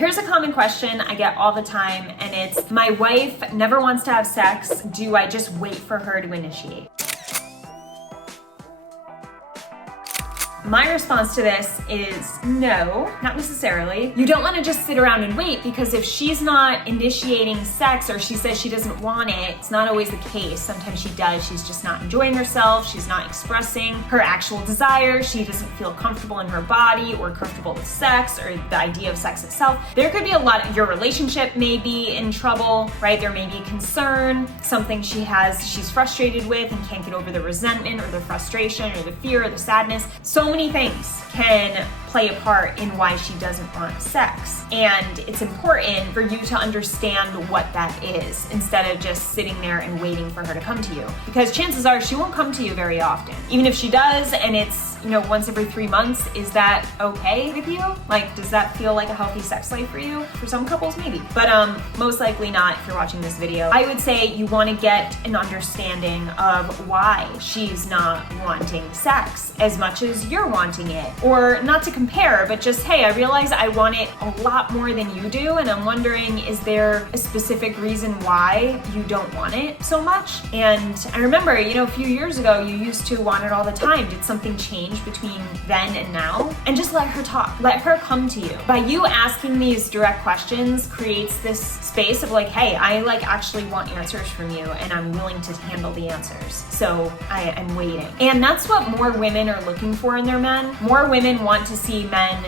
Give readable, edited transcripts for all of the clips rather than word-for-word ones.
Here's a common question I get all the time, and it's, my wife never wants to have sex. Do I just wait for her to initiate? My response to this is no, not necessarily. You don't want to just sit around and wait, because if she's not initiating sex or she says she doesn't want it, it's not always the case. Sometimes she does. She's just not enjoying herself. She's not expressing her actual desire. She doesn't feel comfortable in her body or comfortable with sex or the idea of sex itself. There could be a lot of, your relationship may be in trouble, right? There may be a concern, something she's frustrated with and can't get over, the resentment or the frustration or the fear or the sadness. So many things can play a part in why she doesn't want sex. And it's important for you to understand what that is instead of just sitting there and waiting for her to come to you. Because chances are she won't come to you very often. Even if she does and it's, once every 3 months, is that okay with you? Like, does that feel like a healthy sex life for you? For some couples, maybe. But most likely not if you're watching this video. I would say you want to get an understanding of why she's not wanting sex as much as you're wanting it. Or not to compare, but just, hey, I realize I want it a lot more than you do, and I'm wondering, is there a specific reason why you don't want it so much? And I remember, a few years ago, you used to want it all the time. Did something change between then and now? And just let her talk. Let her come to you. By you asking these direct questions creates this space of like, hey, I actually want answers from you, and I'm willing to handle the answers. So I'm waiting. And that's what more women are looking for in their men. More women want to see men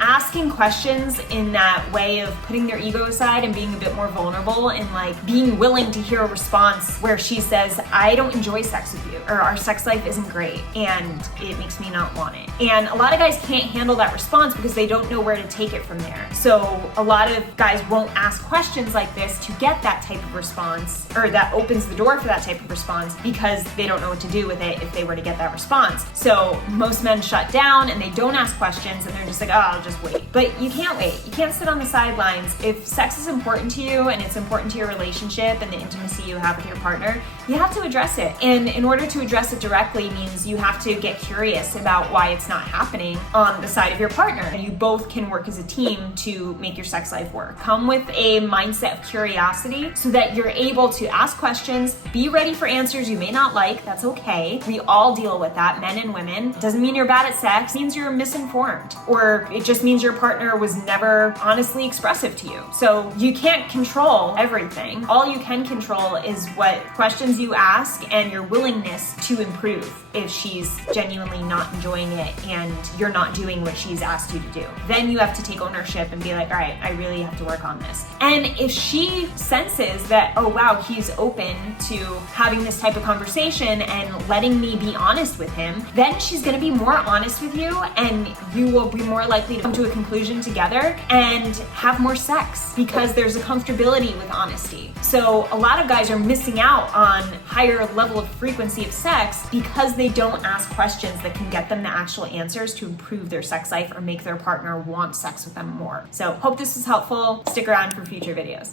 asking questions in that way of putting their ego aside and being a bit more vulnerable and being willing to hear a response where she says, I don't enjoy sex with you, or our sex life isn't great and it makes me not want it. And a lot of guys can't handle that response because they don't know where to take it from there. So a lot of guys won't ask questions like this to get that type of response, or that opens the door for that type of response, because they don't know what to do with it if they were to get that response. So most men shut down and they don't ask questions, and they're just like, oh, I'll just wait. But you can't wait. You can't sit on the sidelines. If sex is important to you and it's important to your relationship and the intimacy you have with your partner, you have to address it. And in order to address it directly means you have to get curious about why it's not happening on the side of your partner. You both can work as a team to make your sex life work. Come with a mindset of curiosity so that you're able to ask questions, be ready for answers you may not like. That's okay. We all deal with that, men and women. It doesn't mean you're bad at sex. It means you're misinformed, or it just means your partner was never honestly expressive to you. So you can't control everything. All you can control is what questions you ask and your willingness to improve if she's genuinely not enjoying it and you're not doing what she's asked you to do. Then you have to take ownership and be like, all right, I really have to work on this. And if she senses that, oh wow, he's open to having this type of conversation and letting me be honest with him, then she's gonna be more honest with you, and you will be more likely to come to a conclusion together and have more sex, because there's a comfortability with honesty. So a lot of guys are missing out on higher level of frequency of sex because they don't ask questions that can get them the actual answers to improve their sex life or make their partner want sex with them more. So hope this was helpful. Stick around for future videos.